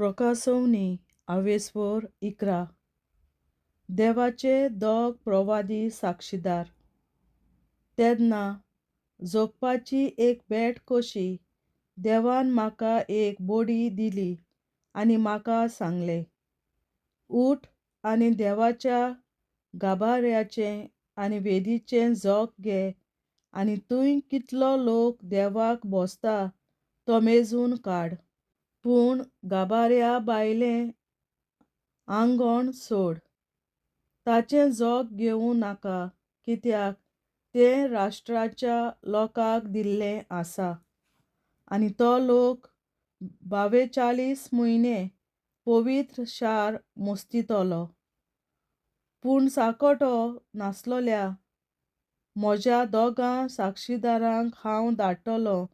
प्रकाशवनी आवेसवर इकरा. देवाचे दोग प्रवादी साक्षीदार. तेन्ना जोगपाची एक भेट कशी देवान म्हाका एक बोडी दिली आनी म्हाका सांगलें, उठ आनी देवाच्या गाभाऱ्याचें आनी वेदीचें जोग घे आनी थंय कितलो लोक देवाक भोसता तो मेजून काड. पूण गाभाऱ्या भायलें आंगण सोड. ताचें जोग घेवं नाका, कित्याक तें राष्ट्राच्या लोकांक दिल्लें आसा आनी तो लोक 42 म्हयने पवित्र शार मोस्तितलो. पूण सांकोटो नासलोल्या म्हज्या दोगां साक्षीदारांक हांव धाडटलों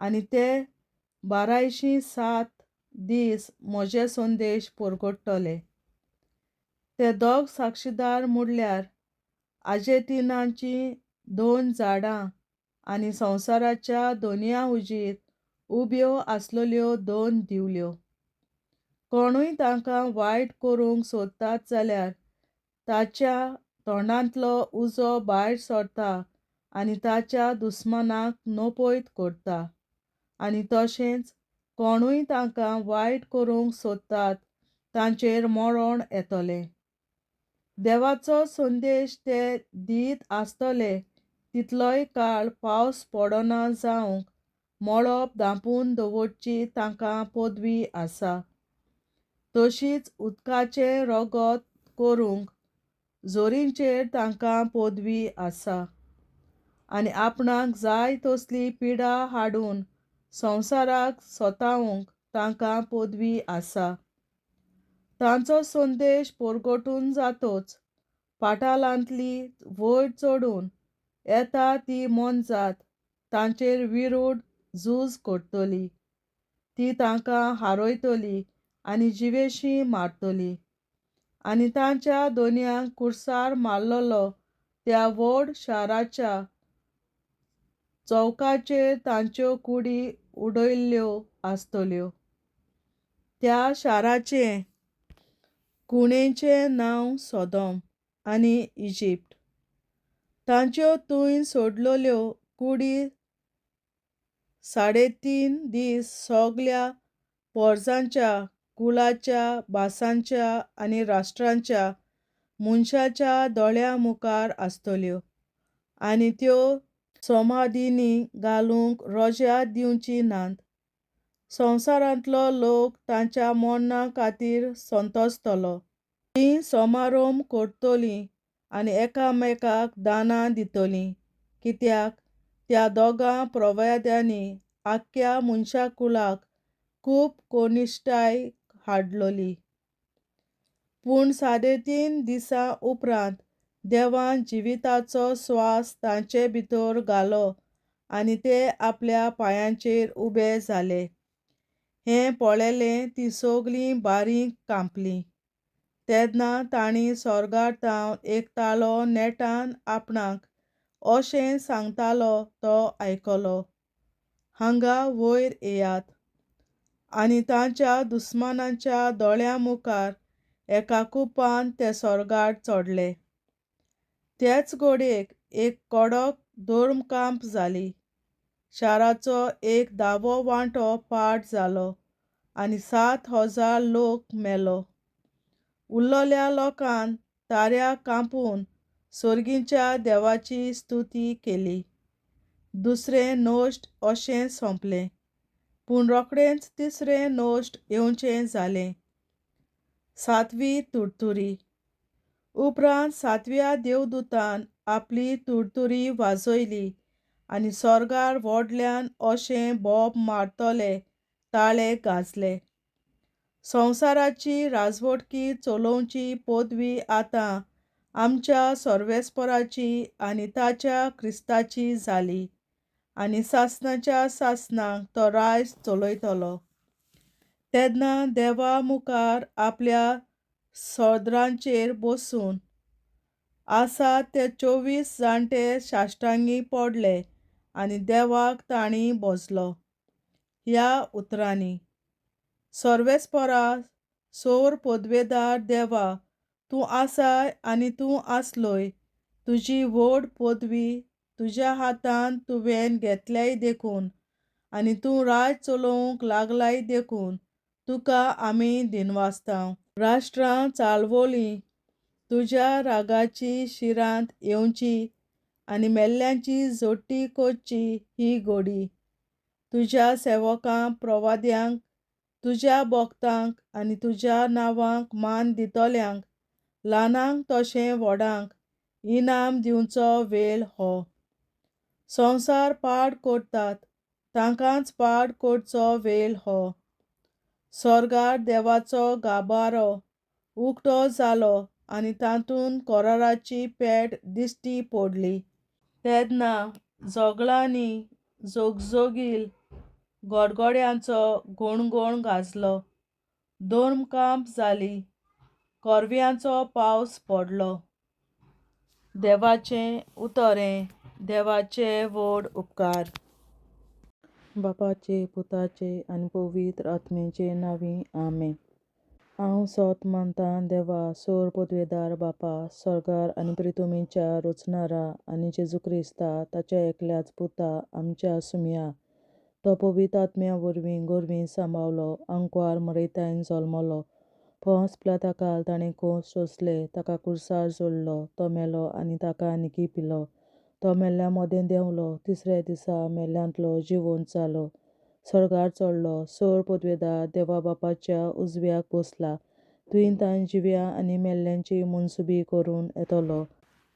आनी ते 1207 दीस म्हजे संदेश परगटतले. ते दोग साक्षीदार म्हणल्यार आर्जेन्टिनाचीं 2 झाडां आनी संवसाराच्या दोनया उजीर उब्यो आसलेल्यो 2 दिवल्यो. कोणूय तांकां वायट करूंक सोदतात जाल्यार ताच्या तोंडांतलो उजो भायर सरता आनी ताच्या दुस्मानाक नपयत करता. आनी तशेंच कोणूय तांकां वायट करूंक सोदतात तांचेर मरण येतलें. देवाचो संदेश ते दीत आसतले तितलोय काळ पावस पडना जावंक मळब धांपून दवरची तांकां पदवी आसा. तशीच उदकाचें रगत करूंक जोरींचेर तांकां पदवी आसा. आनी आपणाक जाय तसली पिडा हाडून संवसाराक सतावंक तांकां पदवी आसा. तांचो संदेश परगटून जातच पाताळांतली वयर चडून येता ती मनजात तांचेर विरोध झूज करतली. ती तांकां हारयतली आनी जिवेशीं मारतली. आनी तांच्या दोनयांक खुर्सार मारलोलो त्या व्हड शाराच्या चौकाचेर तांच्यो कुडी उडयल्ल्यो आसतल्यो. त्या शाराचें कुडीचें नांव सोदोम आनी इजिप्त. तांच्यो थंय सोडलेल्यो कुडी 3.5 दीस सगळ्या परजांच्या, कुळाच्या, भासांच्या आनी राष्ट्रांच्या मनशांच्या दोळ्या मुखार आसतल्यो. आनी त्यो समाधींनी घालूंक रोज्या दिवची नात. संवसारांतलो लोक तांच्या मरणा खातीर संतोसतलो. तीं समारंभ करतलीं आनी एकामेकाक दानां दितलीं, कित्याक त्या दोगां प्रवाद्यांनी आख्ख्या मनशाकुलाक खूब कनिश्टाय हाडलोली. पूण 3.5 दिसां उपरांत देवान जिविताचो स्वास तांचे भितर घालो आनी ते आपल्या पांयांचेर उबे जाले. हें पळयलें तीं सगळीं बारीक कांपलीं. तेन्ना तांणी सोर्गांतावन एक ताळो नेटान आपणाक अशें सांगतालो तो आयकलो, हांगा वयर येयात. आनी तांच्या दुस्मानांच्या दोळ्या मुखार एका कुपान ते सोर्गांत चडले. तेच घडयेक एक कडक धर्मकांप जाली. शाराचो एक 10वो वांटो पाड जालो आनी 7,000 लोक मेलो. उरलोल्या लोकान ताऱ्या कांपून सर्गीच्या देवाची स्तुती केली. दुसरें नश्ट अशें सोंपलें. पूण रोखडेंच तिसरें नश्ट येवचें जालें. 7वी तुडतुरी. उपरांत 7व्या देवदूतान आपली तुडतुरी वाजयली आनी सोर्गार व्हडल्यान अशें बोब मारतले ताळे गाजले. संवसाराची राजवटकी चलोवची पदवी आतां आमच्या सर्वेस्पराची आनी ताच्या क्रिस्ताची जाली आनी सासणाच्या सासणाक तो रायज चलयतलो. तेन्ना देवा मुखार आपल्या सौद्रांचेर बसून आसात ते 24 जाणटे साश्टांगी पडले आनी देवाक तांणी भोसलो. ह्या उतरांनी सर्वेस्परा सोर पदवेदार देवा, तूं आसाय आनी तूं आसलोय. तुजी व्हड पदवी तुज्या हातांत तुवें घेतल्याय देखून आनी तूं राज चलोवंक लागलाय देखून तुका आमी दिनवासतांव. राष्ट्रां चालवलीं तुज्या रागाची शिरांत येवची आनी मेल्ल्यांची जोडटी कोरची ही घोडी. तुज्या सेवकां प्रवाद्यांक, तुज्या भोगतांक आनी तुज्या नांवांक मान दितोल्यांक, ल्हानांक तशें व्हडांक, इनाम दिवचो वेळ हो. संवसार पाड करतात तांकांच पाड करचो वेळ हो. स्वर्गार देवाचो गाभारो उक्तो जालो आनी तातूंत कोराराची पेट दिश्टी पडली. तेन्ना जोगळांनी जोगजोगील गडगड्यांचो गुणगुण गाजलो. धर्मकांप जाली, कोरव्यांचो पावस पडलो. देवाचें उतोरें, देवाचे व्हड उपकार. बापाचे, पुताचे आनी पवित्र आत्म्याचे नांवी आमेन. हांव सोत मानतां देवा, सोर पदवेदार बापा, स्वर्गार आनी पृथ्वीच्या रचणारा आनी जेजू क्रिस्ता ताच्या एकल्याच पुता आमच्या सुमया. तो पवित्र आत्म्या वरवीं गोरवीं सांबावलो, आंकवार मरयतायन जल्मलो. पोंस पिलाताकाल ताणें खूंस सोंसले, ताका क्रुसार जोडलो. तो मेलो आनी ताका निकी पिलो. तो मेल्ल्या मोदें देंवलो, तिसऱ्या दिसा मेल्ल्यांतलो जिवंत जालो. स्वर्गार चडलो, सोर पदवेदार देवा बापाच्या उजव्याक बसला. तुयेन ताण जिव्या आनी मेल्ल्यांची मनसुबी करून येतलो.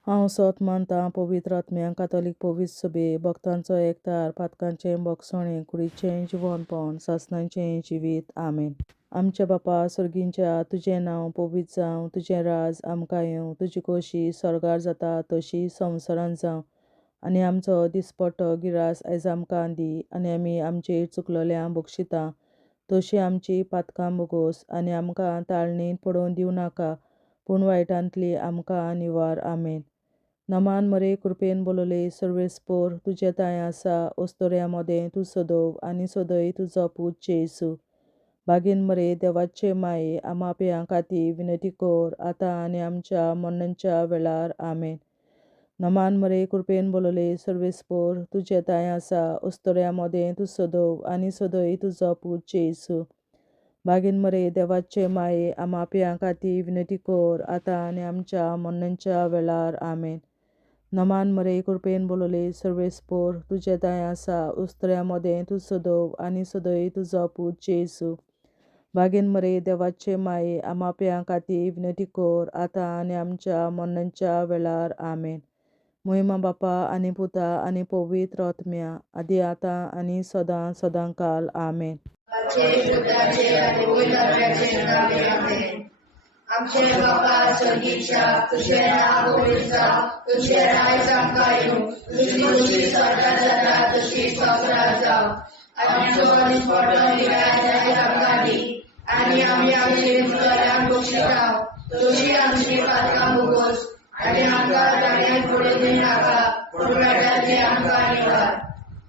हांव सोत मानतां पवित्र आत्म्यांक, कातोलीक पवित्र सभे, भक्तांचो एकठार, पातकांचें भोगसणें, कुडीचें जिवंतपण, सासणाचें जिवीत. आमेन. आमच्या बापा सर्गींच्या, तुजें नांव पवित्र जावं, तुजें राज आमकां येवं, तुजी खोशी स्वर्गार जाता तशी संवसारांत जावं. आनी आमचो दिसपट्टो गिरास आयज आमकां दी. आनी आमी आमचेर चुकलोल्यांक बक्षितां तशीं आमची पातकां बोगोस. आनी आमकां ताळणेंत पडोवन दिवं नाका, पूण वायटांतली आमकां निवार. आमेन. नमान मरे कृपेन बोलोले सर्वेस्पोर तुजे ताय आसा, ओस्तोऱ्या मोदें तूं सदोव आनी सदय तुजो पूत जेसू. बागेन मरे देवाचे माये, आमाप्यां खातीर विनंती कर, आतां आनी आमच्या मरणाच्या वेळार. आमेन. नमान मरे कृपेन बोलोले सर्वेस्पोर तुजे ताय आसा, ओस्तोऱ्या मोदें तूं सदोव आनी सदय तुजो पूत जेसू. बागेन मरे देवाचे माये, आमाप्यां खातीर विनंती कर, आतां आनी आमच्या मरणाच्या वेळार. आमेन. नमान मरे कृपेन बोलोले सर्वेस्पोर तुजे ताय आसा, ओस्तोऱ्या मोदें तूं सदोव आनी सदय तुजो पूत जेसू. बागेन मरे देवाचे माये, आमाप्यां खातीर विनंती कर, आतां आनी आमच्या मरणाच्या वेळार. आमेन. महिमा बापा आनी पुता आनी पवित्र आत्म्या, आदी आतां आनी सदां सदांकाल. आमेन. आमचे बापा स्वर्गीच्या, तुझें नांव पवित्र जावं, तुझें राज आमकां येवं, तुजी खोशी स्वर्गार जाता तशी संवसारांत जावं. आमचो दिसपट्टो गिरास आयज आमकां दी. आनी आमी आमचे चुकलोल्यांक बक्षितांव तशीं आमची पातकां बोगोस. आनी आमकां ताळ्यांत पडोवन दिवं नाका, पूण वायटांतली आमकां निवार.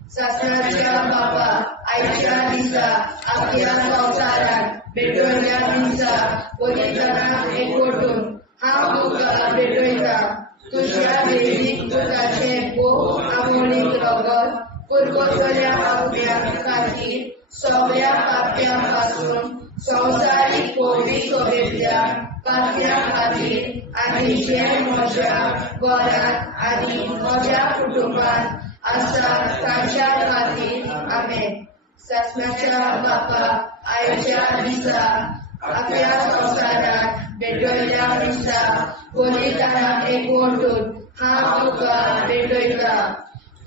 सासणाच्या बापा, आयच्या दिसा आपल्या संवसारांत भेटवयल्या दिसा पवित्रपणाक एकवटून हांव तुका भेटयतां. तुज्या दैवीक पुताचें भोव आमोणीक रगत पुरगोटल्या आत्म्या खातीर सगळ्या पाप्यां पासून संवसारीक पवित्र सभेंतल्या पाप्यां खातीर आनी जे म्हज्या घरांत आनी म्हज्या कुटुंबांत आसा तांच्या खातीर. आमेन. सासणाच्या बापा, आयच्या दिसा आपल्या संवसारांत भेटवयल्या दिसा पवित्रपणाक एकवटून हांव तुका भेटयतां.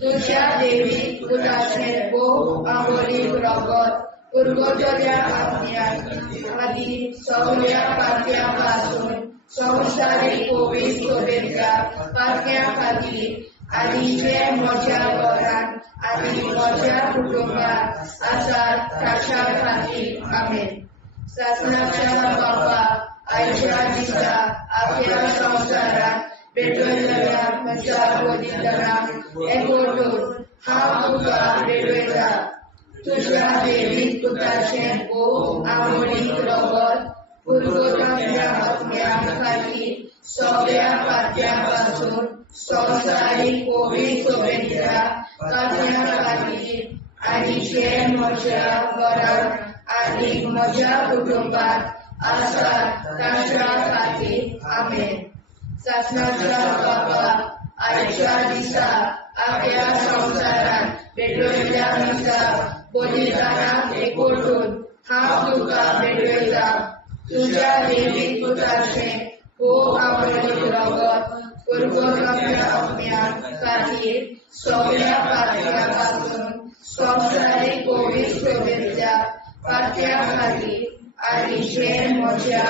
तुज्या दैवीक पुताचें भोव आमोणीक रगत पुरगोटल्या आत्म्या खातीर सगळ्या पाप्यां पासून संवसारीक पवित्र सभेंतल्या पाप्यां खातीर आनी जे म्हज्या घरांत आनी म्हज्या कुटुंबांत आसा तांच्या खातीर. आमेन. सासणाच्या बापा, आयच्या दिसा आपल्या संवसारांत भेटवयल्या म्हज्या पवित्रपणाक एकवटून हांव तुका भेटयतां. तुझ्या देवीत पुत्राचे भोग आवडीक रगत पुरगोटल्या आत्म्यांखातीर सगळ्या पात्यांपासून संवसारीक पवित्र शुभेच्छा प्रार्थना खातीर आनी जे म्हज्या घरांत आनी म्हज्या कुटुंबात आसात तांच्या खातीर आमेन. शासनाच्या बाबा आयच्या दिसा आपल्या संवसारांत भेटयल्या दिसा बलिदानाक एकवटून हांव तुका भेटयता. तुझ्या देवीक पुत्राचे भोग आवडीक रगत पुरगोटल्या आत्म्यां खातीर सगळ्या पात्यांपासून संवसारीक पवित्र शुभेच्छा प्रार्थना खातीर आनी जे म्हज्या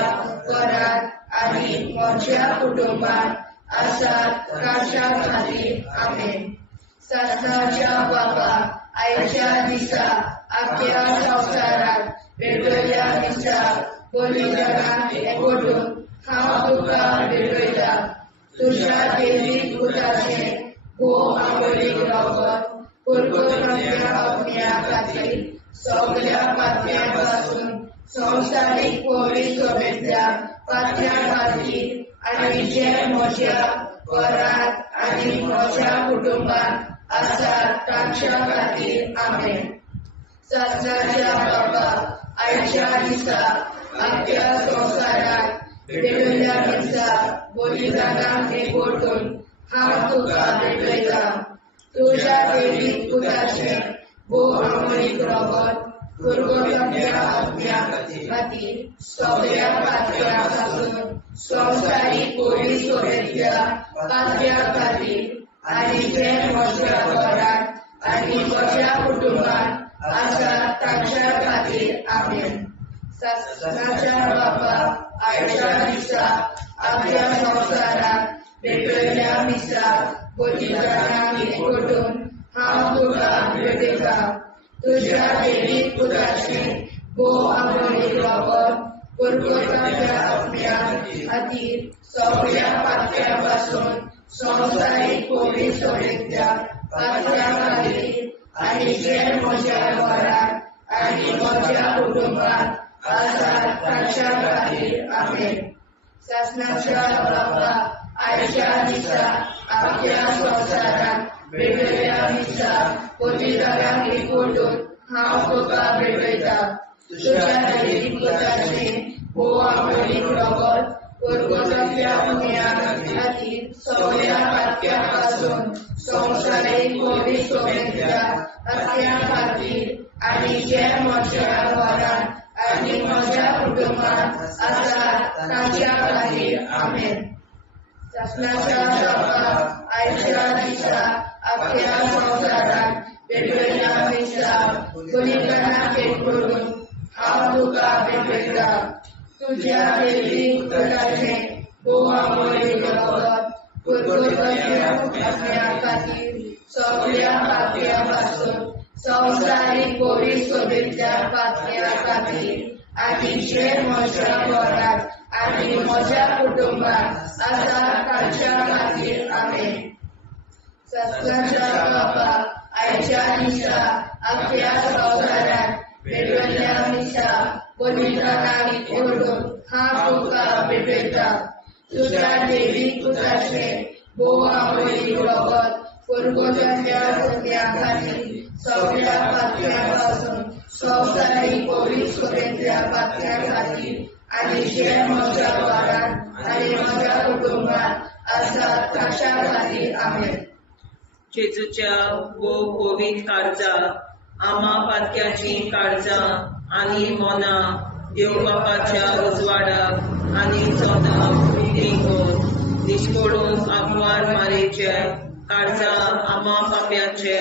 घरांत आनी म्हज्या कुटुंबात आसात तांच्या खातीर आमेन. शासनाच्या बाबा आयच्या दिसा आपल्या संवसारांत भेटयल्या दिसा बलिदानाक एकवटून हांव तुका भेटयता. तुझ्या देवीक पुत्राचे भोग आवडीक रगत पुरगोटल्या आत्म्यां खातीर सगळ्या पात्यांपासून संवसारीक पवित्र शुभेच्छा प्रार्थना खातीर आनी जे म्हज्या घरांत आनी म्हज्या कुटुंबात आसात तांच्या खातीर आमेन. शासनाच्या बाबा आयच्या दिसा आपल्या संवसारांत भेटयल्या दिसा बलिदानाक एकवटून हांव तुका भेटयता. तुझ्या देवीक पुत्राचे भोग आवडीक रगत पुरगोटल्या आत्म्यां खातीर सगळ्या पात्यांपासून संवसारीक पवित्र शुभेच्छा प्रार्थना खातीर आनी जे म्हज्या घरांत आनी म्हज्या कुटुंबात आसात तांच्या खातीर आमेन. शासनाच्या बाबा आयच्या दिसा आपल्या संवसारांत भेटयल्या दिसा बलिदानाक एकवटून हांव तुका भेटयता. तुझ्या देवीक पुत्राचे भोग आवडीक रगत पुरगोटल्या आत्म्यां खातीर सगळ्या पात्यांपासून संवसारीक पवित्र शुभेच्छा प्रार्थना खातीर आनी जे म्हज्या घरांत आनी म्हज्या कुटुंबात आसात तांच्या खातीर आमेन. शासनाच्या बाबा आयच्या दिसा आपल्या संवसारांत भेटयल्या दिसा बलिदानाक एकवटून हांव तुका भेटयता. तुझ्या देवीक पुत्राचे भोग आवडीक रगत पुरगोटल्या आत्म्यां खातीर सगळ्या पात्यांपासून संवसारीक पवित्र शुभेच्छा प्रार्थना खातीर आनी जे म्हज्या घरांत आनी म्हज्या कुटुंबात आसात तांच्या खातीर आमेन. शासनाच्या बाबा आयच्या दिसा आपल्या संवसारांत भेटयल्या दिसा बलिदानाक एकवटून हांव तुका भेटयता. तुझ्या देवीक पुत्राचे भोग आवडीक रगत पुरगोटल्या आत्म्यां खातीर सगळ्या पात्यांपासून संवसारीक पवित्र शुभेच्छा प्रार्थना खातीर आनी जे म्हज्या घरांत आनी म्हज्या कुटुंबात आसात तांच्या खातीर आमेन. शासनाच्या बाबा आयच्या दिसा आपल्या संवसारांत भेटयल्या दिसा बलिदानाक एकवटून हांव तुका भेटयता. तुझ्या देवीक पुत्राचे भोग आवडीक रगत पुरगोटल्या आत्म्यां खातीर सगळ्या पात्यांपासून संवसारीक पवित्र शुभेच्छा प्रार्थना खातीर आनी जे म्हज्या घरांत आनी म्हज्या कुटुंबात आसात तांच्या खातीर आमेन. जेजूच्या भोग पवित्र काळजा आमा पातक्याची काळजां आनी मोना देव बापाच्या उजवाडाक आनी सदां देखून निश्कोडून आग्वार मारेचे काळजा आमा पाप्याचे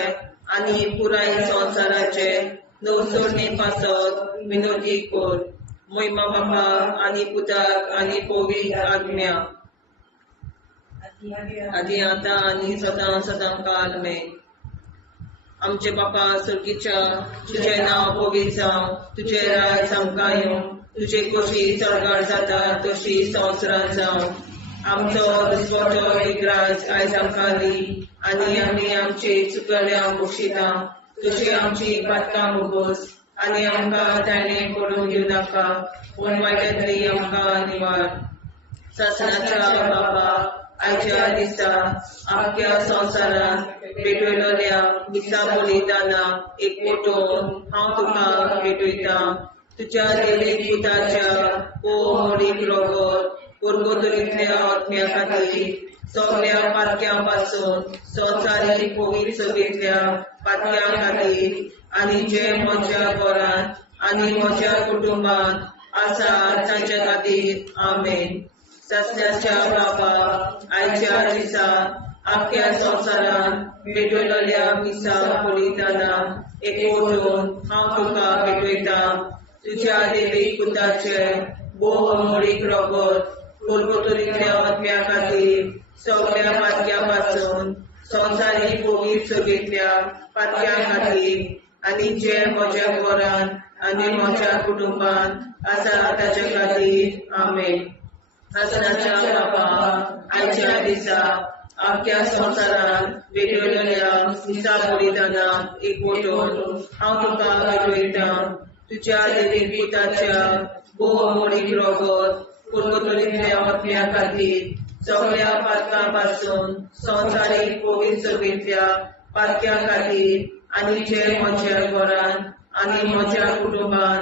आनी पुराय संवसाराचे नवसोडणे पासत विनोदी कोर महिमा बापा आनी पुताक आनी पवित्र आत्म्या आदी आतां आनी सदां सदां काल आमेन. आमचे बापा सुर्गीच्या तुझे नांव पवित्र जावं, तुझे राज आमकां येवं, तुझे कशी चडगाड जाता तशी संवसारांत जावं. आमचो दिसवटो एक राज आयज आमकां दी आनी आमी आमचे चुकल्यांक बक्षिता. तुझी आमची पातकां मुगोस आनी आमकां ताणे पडून दिवं नाका पूण वायटांतली आमकां निवाड. ससनाच्या बापा आयच्या दिसा आख्या संवसारान भेटयलोल्या दिसा बलिदाना एकवटून हांव तुका भेटयता. तुज्या देवीक पुताच्या मोडीक रगत पुर्गोतरींतल्या आत्म्या खातीर सगळ्या पातक्यां पासून संवसारीक पवित्र सभेंतल्या पातक्यां खातीर आनी जे म्हज्या घरान आनी म्हज्या कुटुंबान आसा तांच्या खातीर आमेन. सस्याच्या बापा आयच्या दिसा आख्या संवसारान भेटयलोल्या मिसा बलिदाना एकवटून हांव तुका भेटयता. तुज्या देवीक पुताचे मोडीक रगत पुर्गोतरींतल्या आत्म्या खातीर सगळ्या पातक्यां पासून संवसारीक पवित्र सभेंतल्या पातक्यां खातीर आनी जे म्हज्या घरान आनी म्हज्या कुटुंबान आसा ताच्या खातीर आमेन. ससनाच्या बापा आयच्या दिसा आख्या संवसारान भेटयलोल्या मिसा बलिदाना एकवटून हांव तुका भेटयता. तुज्या देवीक पुताच्या मोडीक रगत पुर्गोतरींतल्या आत्म्या खातीर सगळ्या पातकां पासून संवसारीक पवित्र सभेंतल्या पातक्यां खातीर आनी जे म्हज्या घरान आनी म्हज्या कुटुंबान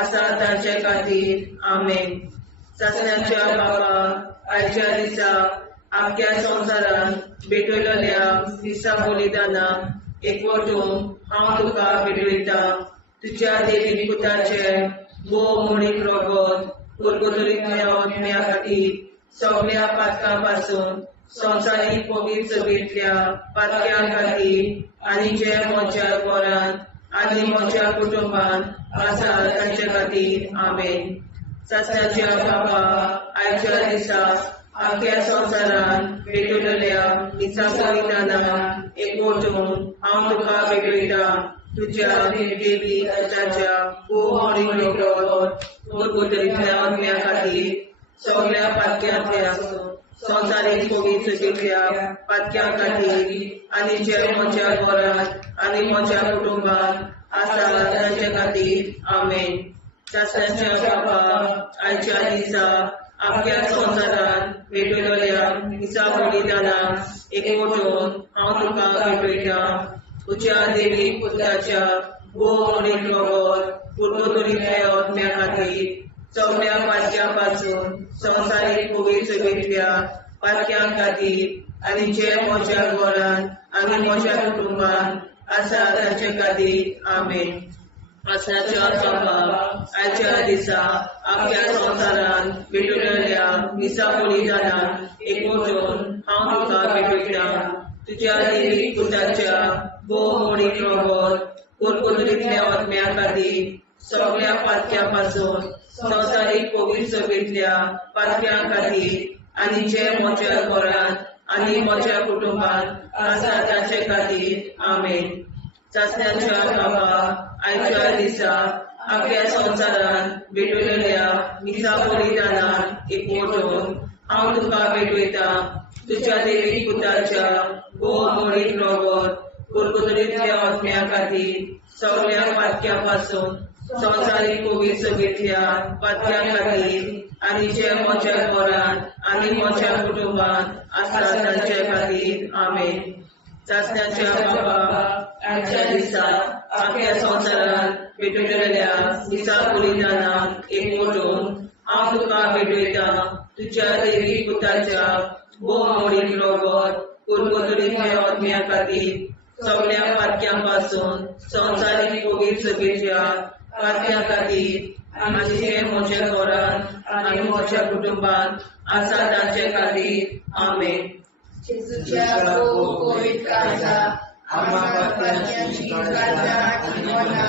आसा ताचे खातीर आमेन. ससनाच्या बापा आयच्या दिसा आख्या संवसारान भेटयलोल्या मिसा बलिदाना एकवटून हांव तुका भेटयता. तुज्या देवीक पुताचे मोडीक रगत पुर्गोतरींतल्या आत्म्या खातीर सगळ्या पातकां पासून संवसारीक पवित्र सभेंतल्या पातक्यां खातीर आनी जे म्हज्या घरान आनी म्हज्या कुटुंबान आसा तांचे खातीर आमेन. ससनाच्या बापा आयच्या दिसा आख्या संवसारान भेटयलोल्या मिसा बलिदाना एकवटून हांव तुका भेटयता. तुज्या देवीक पुताच्या मोडीक रगत पुर्गोतरींतल्या आत्म्या खातीर सगळ्या पातक्यांतल्या संवसारीक पवित्र सभेंतल्या पातक्यां खातीर आनी जे म्हज्या घरान आनी म्हज्या कुटुंबान आसा तांचे खातीर आमेन. ससनाच्या बापा आयच्या दिसा आख्या संवसारान भेटयलोल्या मिसा बलिदाना एकवटून हांव तुका भेटयता. तुज्या देवीक पुताच्या मोडीक रगत पुर्गोतरींतल्या आत्म्या खातीर सगळ्या पातक्यां पासून संवसारीक पवित्र सभेंतल्या पातक्यां खातीर आनी जे म्हज्या घरान आनी म्हज्या कुटुंबान आसा तांचे खातीर आमेन. ससनाच्या बापा आयच्या दिसा आख्या संवसारान भेटयलोल्या मिसा बलिदाना एकवटून हांव तुका भेटयता. तुज्या देवीक पुताच्या मोडीक रगत पुर्गोतरींतल्या आत्म्या खातीर सगळ्या पातक्यां पासून संवसारीक पवित्र सभेंतल्या पातक्यां खातीर आनी जे म्हज्या घरान आनी म्हज्या कुटुंबान आसा तांचे खातीर आमेन. ससनाच्या बापा आयच्या दिसा आख्या संवसारान भेटयलोल्या मिसा बलिदाना एकवटून हांव तुका भेटयता. तुज्या देवीक पुताच्या मोडीक रगत पुर्गोतरींतल्या आत्म्या खातीर सगळ्या पातक्यां पासून संवसारीक पवित्र सभेंतल्या पातक्यां खातीर आनी जे म्हज्या घरान आनी म्हज्या कुटुंबान आसा तांचे खातीर आमेन. ससनाच्या बापा आयच्या दिसा आख्या संवसारान भेटयलोल्या मिसा बलिदाना एकवटून हांव तुका भेटयता. तुज्या देवीक पुताच्या मोडीक रगत पुर्गोतरींतल्या आत्म्या खातीर सगळ्या पातक्यां पासून संवसारीक पवित्र सभेंतल्या पातक्यां खातीर आनी जे म्हज्या घरान आनी म्हज्या कुटुंबान आसा तांचे खातीर आमेन. जेजूच्या पवित्र काळजा आम्हा पातकांची काळजा आनी मना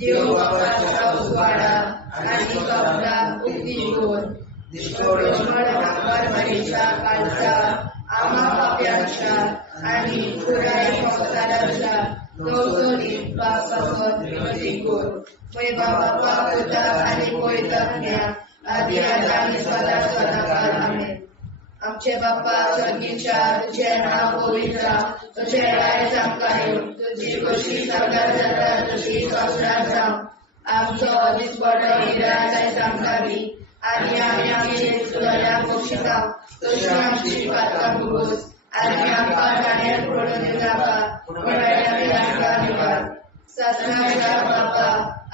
देव बापाच्या उजवाडा आनी कपडा उक्ती करून परमेच्या काळजा आम्हा पाप्यांच्या आनी पुराय संवसाराच्या गवसणीत बापावर विनंती कर. पळय बापा पुता आनी पवित्र आत्म्या आदी आनी सदा सदा काळ आमेन. आमचे बाप्पा स्वर्गीच्या तुझे नाव पवित्र तुझे राय चांगला तुझी खुशी स्वर्गात जाता तुझी संसारात जाऊ आमचो दिसपडो हिराय सांगावी आणि आम्ही तुझ्या पोषिता तुझी आमची पात्र बुगूस आणि आमकां गाण्यात पडून जाता निवार ससनाच्या बाप्पा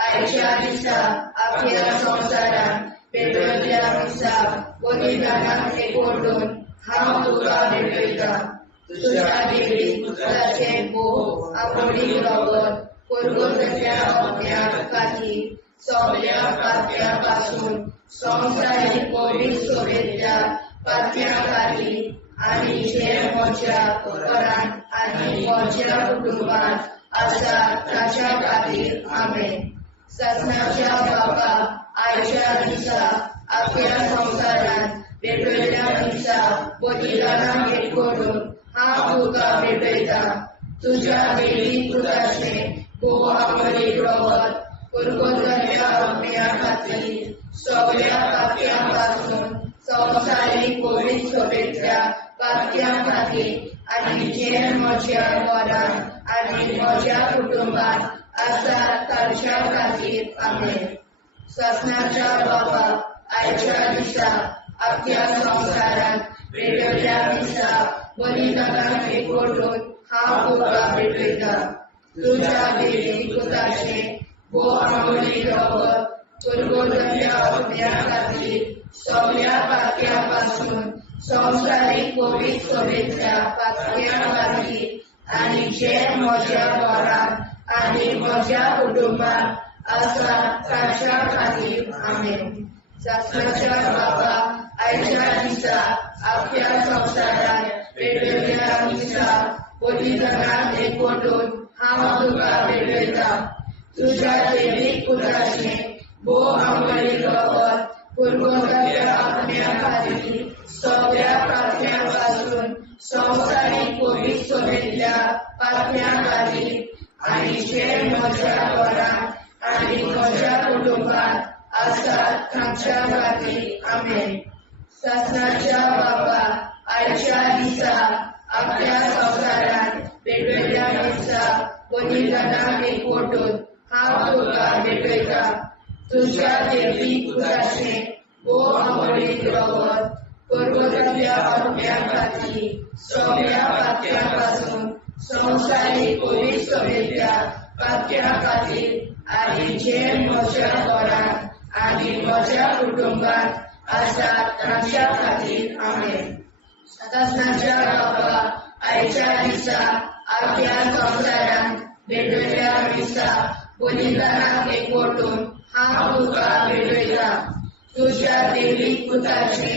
आयच्या दिसा आपल्या संसारात पेटवल्या दिसा बलिदानाक एकवटून हांव तुका भेटयता तुझ्या देवी पुत्राचे मोह आवडी रगत पुरगोतल्या अज्ञान खातीर सगळ्या पात्या पासून संवसारीक पवित्र सोबेतल्या पात्या खातीर आणि जे म्हज्या घरांत आणि म्हज्या कुटुंबात आसा ताच्या खातीर आमेन ससनाच्या बापा आयच्या दिसा आपल्या संसारात पेटवल्या दिसा बलिदानाक एकवटून हांव तुका भेटयता तुझ्या देवी पुत्राचे मोह आवडी रगत पुरगोतल्या अज्ञा खातीर सगळ्या पात्या पासून संवसारीक पवित्र सोबेतल्या पात्या खातीर आणि जे म्हज्या घरांत आणि म्हज्या कुटुंबात आसा ताच्या खातीर आमेन ससनाच्या बापा आयच्या दिसा आपल्या संसारात पेटवल्या दिसा बलिदानाक एकवटून हांव तुका भेटयता तुझ्या देवी पुत्राचे मोह आवडी रगत पुरगोतल्या अज्ञा खातीर सगळ्या पात्या पासून संवसारीक पवित्र सोबेतल्या पात्या खातीर आणि जे म्हज्या घरांत आणि म्हज्या कुटुंबात आसा ताच्या खातीर आमेन ससनाच्या बापा आयच्या दिसा आपल्या संसारात पेटवल्या दिसा बलिदानाक एकवटून हांव तुका भेटयता तुझ्या देवी पुत्राचे मोह आवडी रगत पुरगोतल्या अज्ञा खातीर सगळ्या पात्या पासून संवसारीक पवित्र सोबेतल्या पात्या खातीर आणि जे म्हज्या घरांत आणि म्हज्या कुटुंबात आसा ताच्या खातीर आमेन ससनाच्या बापा आयच्या दिसा आपल्या संसारात पेटवल्या दिसा बलिदानाक एकवटून हांव तुका भेटयता तुझ्या देवी पुत्राचे मोह आवडी रगत पुरगोतल्या अज्ञा खातीर सगळ्या पात्या पासून संवसारीक पवित्र सोबेतल्या पात्या खातीर आणि जे म्हज्या घरांत आणि म्हज्या कुटुंबात आसा ताच्या खातीर आमेन ससनाच्या बापा आयच्या दिसा आपल्या संसारात पेटवल्या दिसा बलिदानाक एकवटून हांव तुका भेटयता तुझ्या देवी पुत्राचे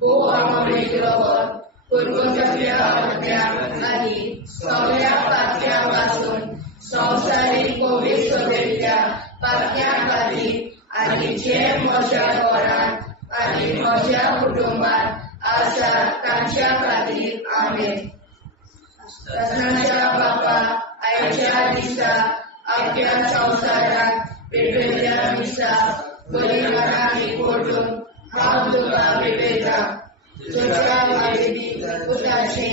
मोह आवडी रगत पुरगोतल्या अज्ञा खातीर सगळ्या पात्या पासून संवसारीक पवित्र सोबेतल्या पात्या खातीर आणि जे म्हज्या घरांत आणि म्हज्या कुटुंबात आसा ताच्या खातीर आमेन ससनाच्या बापा आयच्या दिसा आपल्या संसारात पेटवल्या दिसा बलिदानाक एकवटून हांव तुका भेटयता तुझ्या देवी पुत्राचे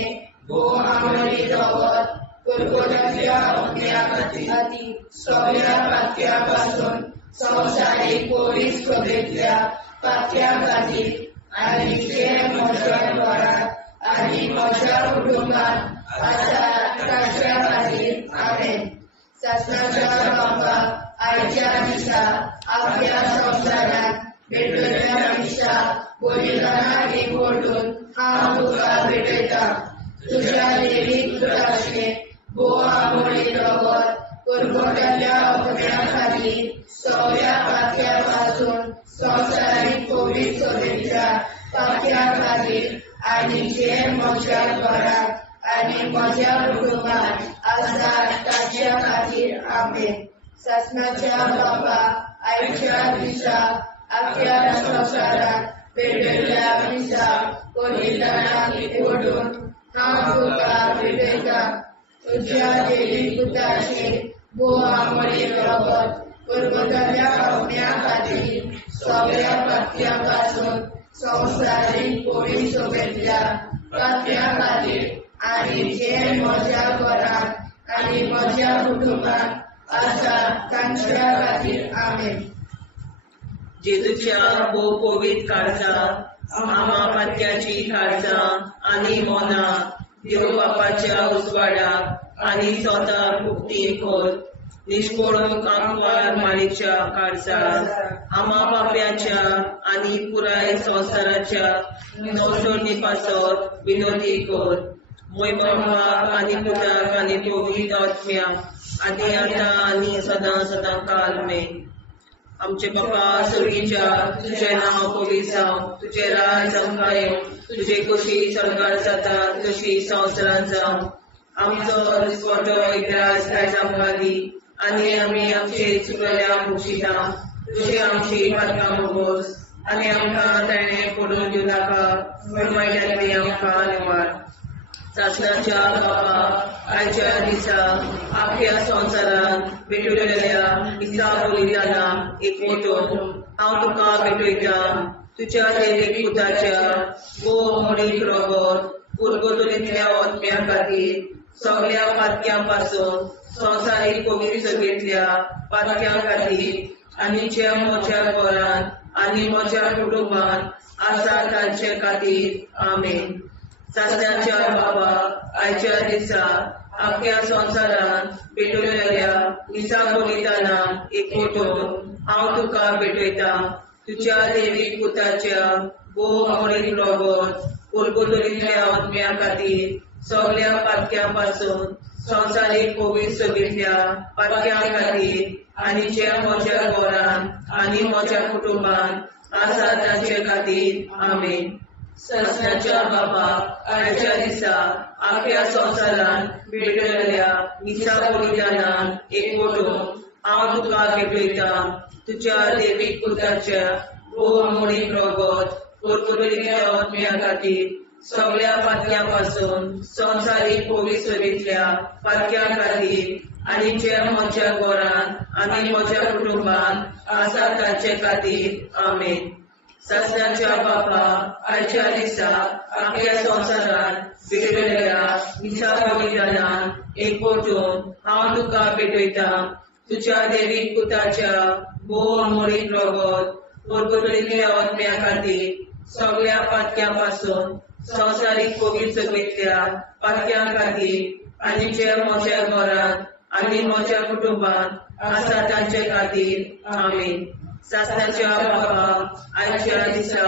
मोह आवडी रगत पुरगोतल्या अज्ञा खातीर सगळ्या पात्या पासून संवसारीक पवित्र सोबेतल्या पात्या खातीर आणि जे म्हज्या घरांत आणि म्हज्या कुटुंबात आसा ताच्या खातीर आमेन ससनाच्या बापा आयच्या दिसा आपल्या संसारात पेटवल्या दिसा बलिदानाक एकवटून हांव तुका भेटयता तुझ्या देवी पुत्राचे मोह आवडी रगत पुरगोतल्या अज्ञा खातीर सगळ्या पात्या पासून संवसारीक पवित्र सोबेतल्या पात्या खातीर आणि जे म्हज्या घरांत आणि म्हज्या कुटुंबात आसा ताच्या खातीर आमेन ससनाच्या बापा आयच्या दिसा आपल्या संसारात पेटवल्या दिसा बलिदानाक एकवटून हांव तुका भेटयता तुझ्या देवी पुत्राचे मोह आवडी रगत पुरगोतल्या अज्ञा खातीर सगळ्या पात्या पासून संवसारीक कोविड सभेंतल्या प्रत्या खातीर आनी जे म्हज्या घरांत आनी म्हज्या कुटुंबात आसा तांच्या खातीर आमेन. जेजूच्या भोव पवित्र काळजा आमा पात्याची काळजा आनी मोना देव बापाच्या उजवाडाक आनी स्वता मुक्ती खोल निष्पळून आंकवार माळेच्या काळजाक आमा बाप्याच्या आनी पुराय संवसाराच्या नवसोडणी पासत विनोदी कोर मोय बापाक आनी पुताक आनी पवित्र आत्म्याक आदी आतां आनी सदां सदां काल मेन. आमचे बापा स्वर्गीच्या तुझे नाव पवित्र जावं, तुझे राज आमकां येवं, तुझे कशी सरकार जाता तशी संवसारांत जावं. आमचो दिसवटो एकदांच आयज आमकां दी आनी आमी आमचे चुकल्यांक मुक्षिता तुझे आमची पातकां भोगोस आनी आमकां ताणें पडून दिवं नाका वायटांतली आमकां निवाड. सासणाच्या बापा आयच्या दिसा आख्या संवसारांत भेटलेल्या दिसा बलिदानाक एकवटून हांव तुका भेटयता तुज्या देवीक पुताच्या भोव मोडीक रगत पुरगोतुलींतल्या आत्म्या खातीर सगळ्या पातक्यां पासून संवसारीक पवित्र सभेंतल्या पातक्यां खातीर आनी जे म्हज्या घरांत आनी म्हज्या कुटुंबांत आसा तांचे खातीर आमेन. सासण्याच्या बाबा आयच्या दिसा आख्या संवसारांत भेटलेल्या दिसा बलिदानाक एकवटून हांव तुका भेटयता तुज्या देवीक पुताच्या भोव मोडीक रगत पुरगोतुलींतल्या आत्म्या खातीर सगळ्या पातक्यां पासून संवसारीक पवित्र सभेंतल्या पातक्यां खातीर आनी जे म्हज्या घरांत आनी म्हज्या कुटुंबांत आसा तांचे खातीर आमेन. सासण्याच्या बाबा आयच्या दिसा आख्या संवसारांत भेटलेल्या दिसा बलिदानाक एकवटून हांव तुका भेटयता तुज्या देवीक पुताच्या भोव मोडीक रगत पुरगोतुलींतल्या आत्म्या खातीर सगळ्या पातक्यां पासून संवसारीक पवित्र सभेंतल्या पातक्यां खातीर आनी जे म्हज्या घरांत आनी म्हज्या कुटुंबांत आसा तांचे खातीर आमेन. सासण्याच्या बापा आयच्या दिसा आख्या संवसारांत भेटलेल्या दिसा बलिदानाक एकवटून हांव तुका भेटयता तुज्या देवीक पुताच्या भोव मोडीक रगत पुरगोतुलींतल्या आत्म्या खातीर सगळ्या पातक्यां पासून संवसारीक पवित्र सभेंतल्या पातक्यां खातीर आनी जे म्हज्या घरांत आनी म्हज्या कुटुंबांत आसा तांचे खातीर आमेन. सासण्याच्या बापा आयच्या दिसा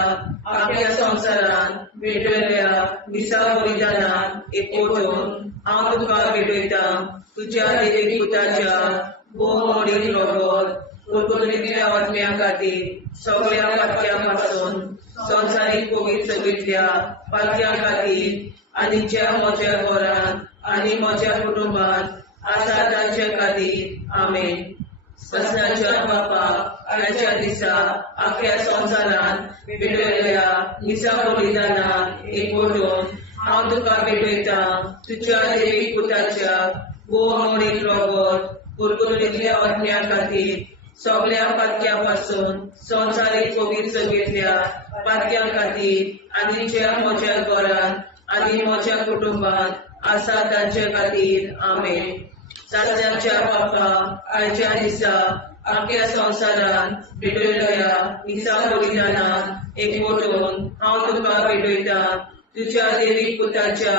आख्या संवसारांत भेटलेल्या दिसा बलिदानाक एकवटून हांव तुका भेटयता तुज्या देवीक पुताच्या भोव मोडीक रगत पुरगोतुलींतल्या आत्म्या खातीर सगळ्या पातक्यां पासून संवसारीक पवित्र सभेंतल्या पातक्यां खातीर आनी जे म्हज्या घरांत आनी म्हज्या कुटुंबांत आसा तांचे खातीर आमेन. सासण्याच्या बापा आयच्या दिसा आख्या संवसारांत भेटलेल्या दिसा बलिदानाक एकवटून हांव तुका भेटयता तुज्या देवीक पुताच्या भोव मोडीक रगत पुरगोतुलींतल्या आत्म्या खातीर सगळ्या पातक्यां पासून संवसारीक पवित्र सभेंतल्या पातक्यां खातीर आनी जे म्हज्या घरांत आनी म्हज्या कुटुंबांत आसा तांचे खातीर आमेन. सासण्याच्या बापा आयच्या दिसा आख्या संवसारांत भेटलेल्या दिसा बलिदानाक एकवटून हांव तुका भेटयता तुज्या देवीक पुताच्या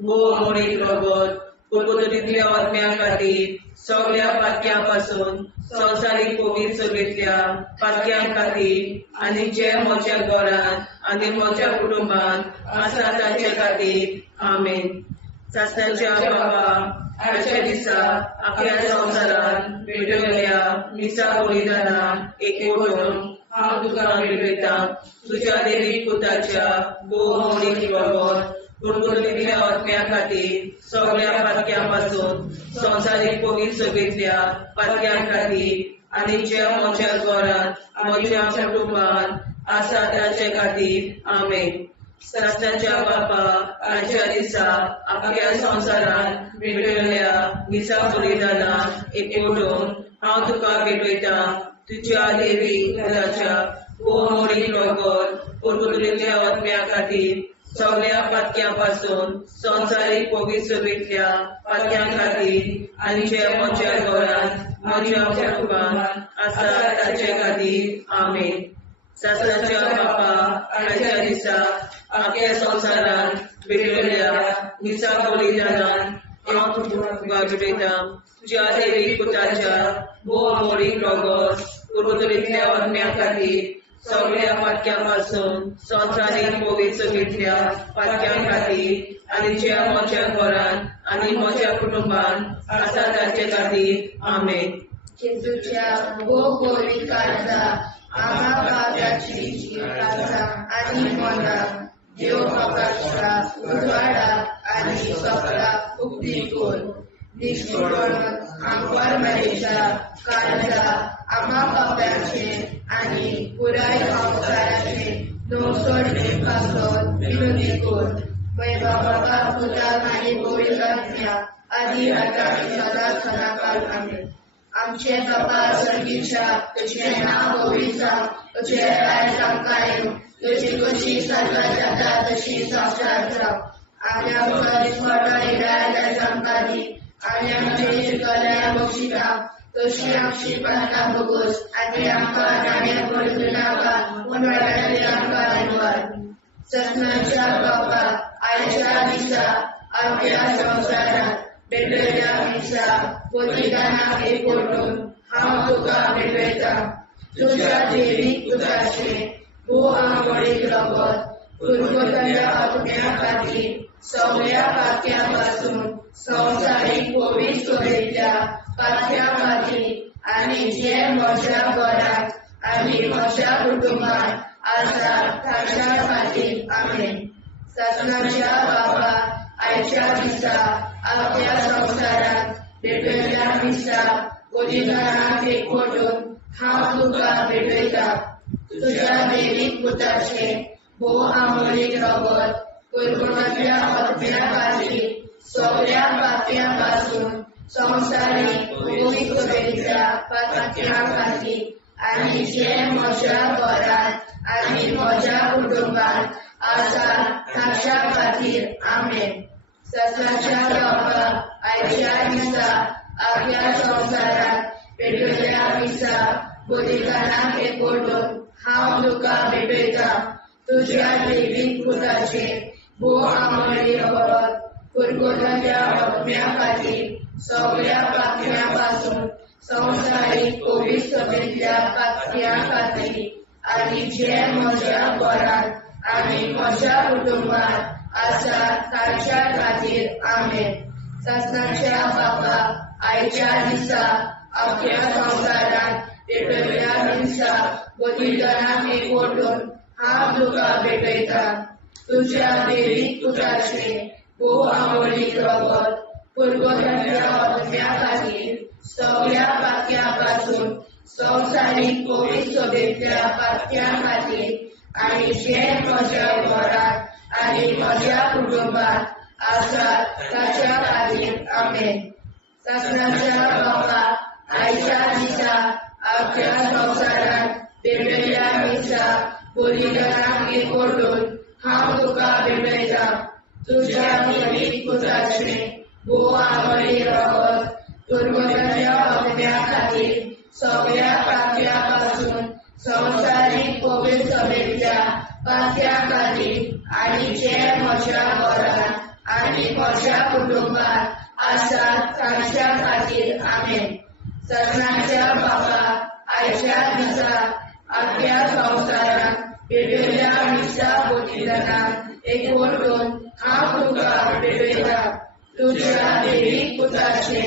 भोव मोडीक रगत पुरगोतुलींतल्या आत्म्या खातीर सगळ्या पातक्यां पासून संवसारीक पवित्र सभेंतल्या पातक्यां खातीर आनी जे म्हज्या घरांत आनी म्हज्या कुटुंबांत आसा तांचे खातीर आमेन. सासण्याच्या बापा आयच्या दिसा आख्या संवसारांत भेटलेल्या दिसा बलिदानाक एकवटून हांव तुका भेटयता तुज्या देवीक पुताच्या भोव मोडीक रगत पुरगोतुलींतल्या आत्म्या खातीर सगळ्या पातक्यां पासून संवसारीक पवित्र सभेंतल्या पातक्यां खातीर आनी जे म्हज्या घरांत म्हज्या कुटुंबांत आसा तांचे खातीर आमेन. सासण्याच्या बापा आयच्या दिसा आख्या संवसारांत भेटलेल्या दिसा बलिदानाक एकवटून हांव तुका भेटयता तुज्या देवीक पुताच्या भोव मोडीक रगत पुरगोतुलींतल्या तुझ्या आत्म्या खातीर सगळ्या पातक्यापासून संवसारीक पवित्रतेच्या पातक्या खातीर आनी जे म्हज्या घरांत म्हज्या कुटुंबांत आसा ताचे खातीर आमेन. शासनाच्या बापा आयच्या दिसा आख्या संवसारांत भेटलेल्या निसा बलिदानान हांव तुका भेटयता. तुज्या देवी पुताच्या मोरीक रगत पुर्वतरेंतल्या आत्म्या खातीर सगळ्या पातक्यापासून संवसारीक पवित्रतेच्या पातक्या खातीर आनी ज्या म्हज्या घरांत आनी म्हज्या कुटुंबांत आसा ताचे खातीर आमेन. जेजूच्या पवित्र काळजा आम्हा पापाची काळजा आनी मना देव प्रकाशा उजवाडा आनी सपला उक्ती कोर निष्ठुरण आमकां मेळच्या काळजा आम्हा पापाचे आनी पुराय संवसाराचे नवसोडणे पासत विनोदी कोर. बाबा पुता आनी पवित्र आत्म्या आदी आता सदा सदाकाळ आमेन. आमचे बाबा सर्गीच्या तुझे नाव पवित्र तुझे राज आमकां तुझी कशी स्वर्गात जाता तशी संवसारांत जावं. आनी आमकां दिसपट्टो हिराय आमकां दी आनी आमचे शिकल्या बक्षिता तशी आमची प्रार्थना भोगोस आनी आमकां नाण्या पडूं नाका पूण वायटांतल्यान आमकां वाचय. सत्नाच्या बापा आयच्या दिसा आमच्या संवसारांत भेटलेल्या दिसा बलिदानाक एकवटून हांव तुका भेटयता. तुज्या देवीक पुताचे आंबोळीक रगत पुर्वतल्या आत्म्या खातीर सगळ्या पातक्यापासून संवसारीक पवित्रतेच्या पातक्या खातीर आनी जे म्हज्या घरांत आनी म्हज्या कुटुंबांत आसा ताच्या खातीर आमेन. शासनाच्या बापा आयच्या दिसा आख्या संवसारांत भेटलेल्या दिसा बलिदानाक एकवटून हांव तुका भेटयता. तुज्या देवीक पुताचे आंबोळीक रगत पुर्वतल्या आत्म्या खातीर सगळ्या पातक्यापासून संवसारीक पवित्रतेच्या पातक्या खातीर आनी जे म्हज्या घरांत आनी म्हज्या कुटुंबांत आसा ताच्या खातीर आमेन. शासनाच्या बापा आयच्या दिसा आख्या संवसारांत भेटलेल्या दिसा बलिदानाक एकवटून हांव तुका भेटयता. तुज्या देवीक पुताचे आंबोळीक रगत पुर्वतल्या आत्म्या खातीर सगळ्या पातक्यापासून संवसारीक पवित्रतेच्या पातक्या खातीर आनी जे म्हज्या घरांत आनी म्हज्या कुटुंबांत आसा ताच्या खातीर आमेन. शासनाच्या बापा आयच्या दिसा आख्या संवसारांत भेटलेल्या दिसा बलिदानाक एकवटून हांव तुका भेटयता. तुज्या देवीक पुताचे आंबोळीक रगत पुर्वतल्या आत्म्या खातीर सगळ्या पातक्यापासून संवसारीक पवित्रतेच्या पातक्या खातीर आनी जे म्हज्या घरांत आनी म्हज्या कुटुंबांत आसा ताच्या खातीर आमेन. शासनाच्या बापा आयच्या दिसा आख्या संवसारांत भेटलेल्या दिसा बलिदानाक एकवटून हांव तुका भेटयता. तुज्या देवीक पुताचे आंबोळीक रगत पुर्वतल्या आत्म्या खातीर सगळ्या पातक्यापासून संवसारीक पवित्रतेच्या पातक्या खातीर आनी जे म्हज्या घरांत आनी म्हज्या कुटुंबांत आसा ताच्या खातीर आमेन. शासनाच्या बापा आयच्या दिसा आख्या संवसारांत भेटलेल्या दिसा बलिदानाक एकवटून हांव तुका भेटयता. तुज्या देवीक पुताचे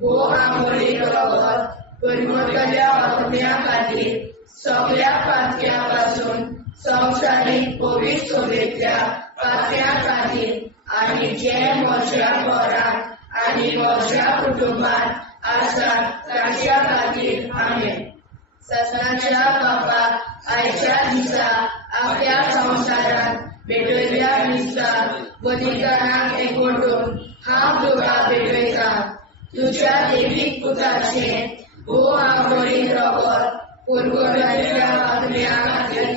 आंबोळीक रगत पुर्वतल्या आत्म्या खातीर सगळ्या पातक्यापासून संवसारीक पवित्रतेच्या पातक्या खातीर आनी जे म्हज्या घरांत आनी म्हज्या कुटुंबांत आसा ताच्या खातीर आमेन. शासनाच्या बापा आयच्या दिसा आख्या संवसारांत भेटलेल्या दिसा बलिदानाक एकवटून हांव तुका भेटयता. तुज्या देवीक पुताचे आंबोळीक रगत पुर्वतल्या आत्म्या खातीर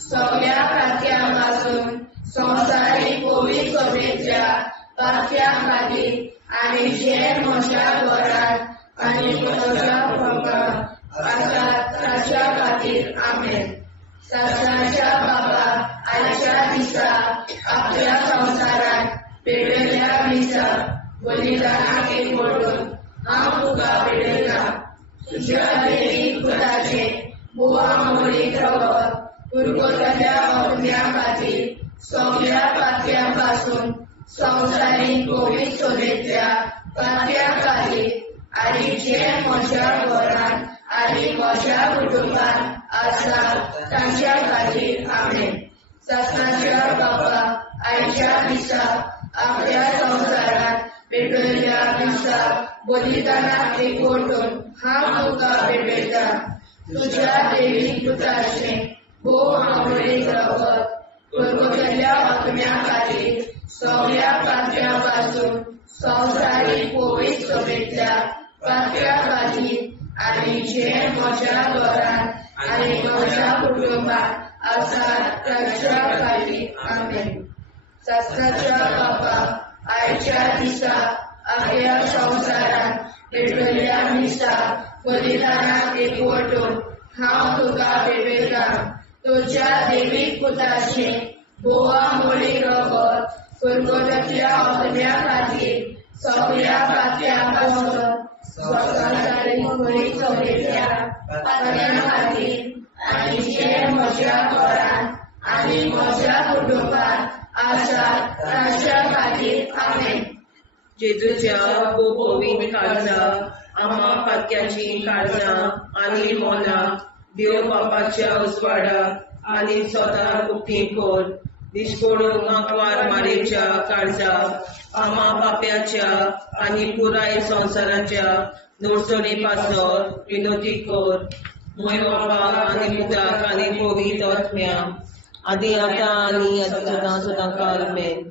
सगळ्या पातक्यापासून पवित्रच्या पात्या खातीर आनी जे म्हज्या घरांत आनी म्हज्या पंगडांत आसात ताच्या खातीर आमेन. सासणाच्या बाबा आयच्या दिसा आपल्या संवसारांत पेटयल्या मिसा बलिदानाक एकवटून हांव तुका पेटयता. तुज्या देवीक पुताचे बोवा मोडीक रगत कुरकुरल्या अग्न्या खातीर सगळ्या पात्यां पासून संवसारीक कोवीड सोबेतल्या पात्या खातीर आनी जे म्हज्या घरांत आनी म्हज्या कुटुंबांत आसा तांच्या खातीर आमेन. सासणाच्या बाबा आयच्या दिसा आपल्या संवसारांत पेटयल्या दिसा बलिदानाक एकवटून हांव तुका पेटयता. तुज्या देवीक पुताचे भोव आंबोळीक रगत कुरकुरल्या अग्न्या खातीर सगळ्या पात्या पासून संवसारीक कोवीड सोबेतल्या पात्या खातीर आनी जे म्हज्या घरांत आनी म्हज्या कुटुंबांत आसात तांच्या खातीर आमेन. सासणाच्या बाबा आयच्या दिसा आपल्या संवसारांत पेटयल्या मिसा बलिदानाक एकवटून हांव तुका पेटयता. तुज्या देवीक पुताचे बोवा मोडीक रगत कुरकुरल्या अग्न्या खातीर सगळ्या पात्या पासून संवसारीक कोवीड सोबेतल्या पात्या खातीर आनी जे म्हज्या घरांत आनी म्हज्या कुटुंबांत आसात तांच्या खातीर आमेन. जेजूच्या पवित्र काळजा आम्हा पात्याची काळजां आनी मोला देव बापाच्या उजवाडाक आनी स्वता उक्ती कोर. दिसपडून आंकवार मारेच्या काळजा आम्हा पाप्याच्या आनी पुराय संवसाराच्या नोडसणी पासत विनोदी कोर. मोय बापा आनी पुताक आनी पवित्र आत्म्या आदी आतां आनी सदां सदां काल आमेन.